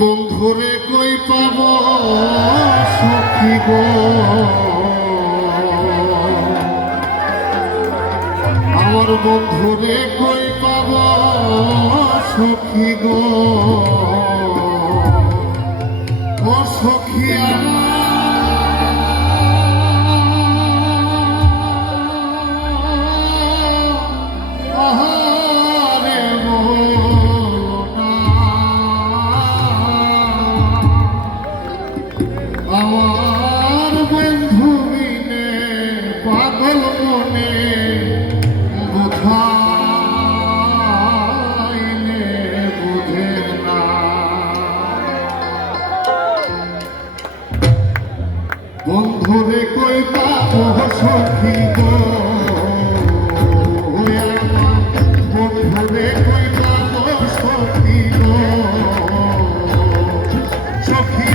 বন্ধুরে কই পাব সখী গো, আমার বন্ধুরে কই পাব সখী গো, ও সখী আমার বন্ধু বিনে পাগল মনে বুঝাইলে বুঝে না। বন্ধুরে কই পাবো সখী গো, বন্ধুরে কই পাবো সখী গো, সখী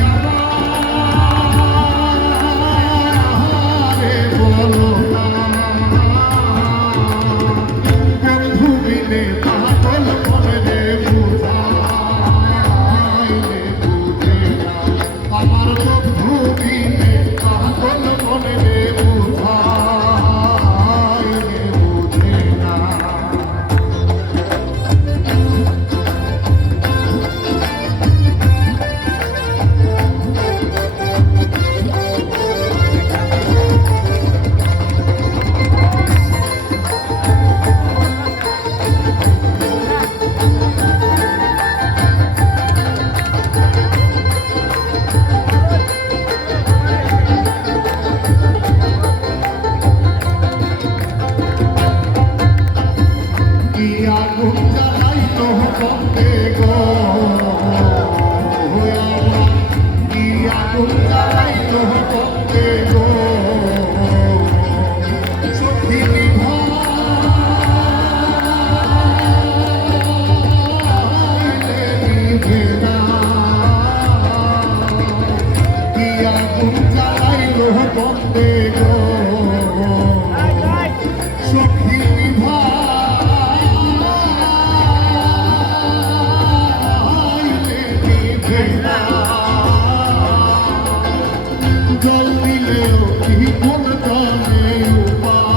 জল দিলেও কি কোন জানে উপায়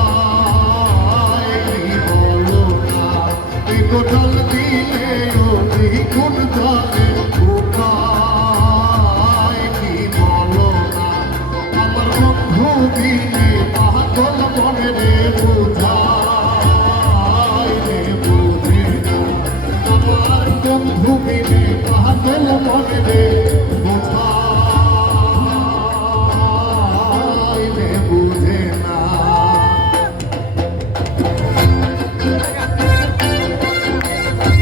বলো না, জল দিলেও কি কোন জানে উপায় কি বলো না। আমার বন্ধু দিনে পাগল মনে রে বুঝায় রে বুঝে না, আমার বন্ধু দিনে পাগল মনে রে